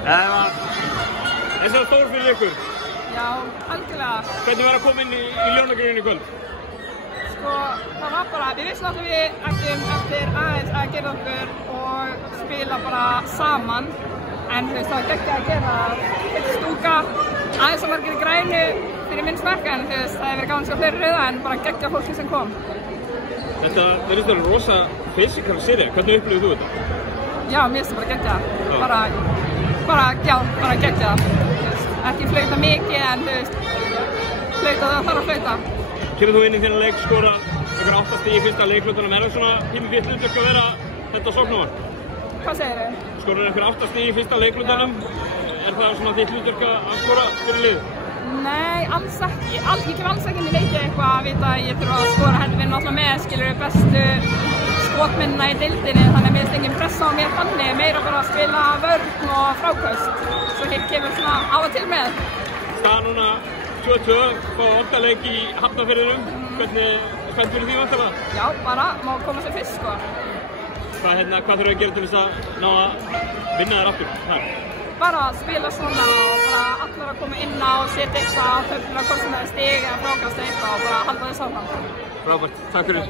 Þessi var stór fyrir ykkur. Já, algjörlega. Hvernig var að koma inn í Ljónagryfjuna í kvöld? Sko, það var bara, við vissum alltaf við ættum eftir aðeins að gera okkur og spila bara saman. En þú veist, það var geggjað að gera full stúka, aðeins að margir í grænu fyrir minn smekk, en þú veist, það hefur verið gaman að sjá fleiri rauða en bara geggjað fólki sem kom. Þetta verður þetta rosa fysikal sería. Hvernig upplifir þú þetta? Já, mér finnst það bara geggjað. Bara geggjað. Ekki flauta mikið, en þú veist, flauta það þarf að flauta. Kemur þú inn í þennan leik skora einhver 8 stig í fyrsta leiklutunum? Er það svona þitt hlutverk að vera þetta sóknarvörn? Hvað segir þau? Skorar einhver 8 stig í fyrsta leiklutunum? Er það svona þitt hlutverk að skora fyrir lið? Nei, alls ekki. Ég kem alls ekki inn í leikið eitthvað að vita að ég þurfa að skora heldur. Við erum alltaf með, skilur, bestu skotmennina í deildinni, þannig að mér finnst engin pressa á mér þannig, meira bara að spila vörn og fráköst. Svo hér kemur svona á og til með. Staðan núna 2-2, fá 8 leik í Hafnarfirðinum. Hvernig spennt fyrir því vantarlega? Já, bara má koma sér fyrst, sko. Hvað þurfum við að gera til þess að ná að vinna þér aftur? Bara að spila svona og bara allir að koma inn á og setja eitthvað á töfluna, hvort sem það er stig eða frákast eða eitthvað og bara halda þess áfram. Frábært, takk fyrir.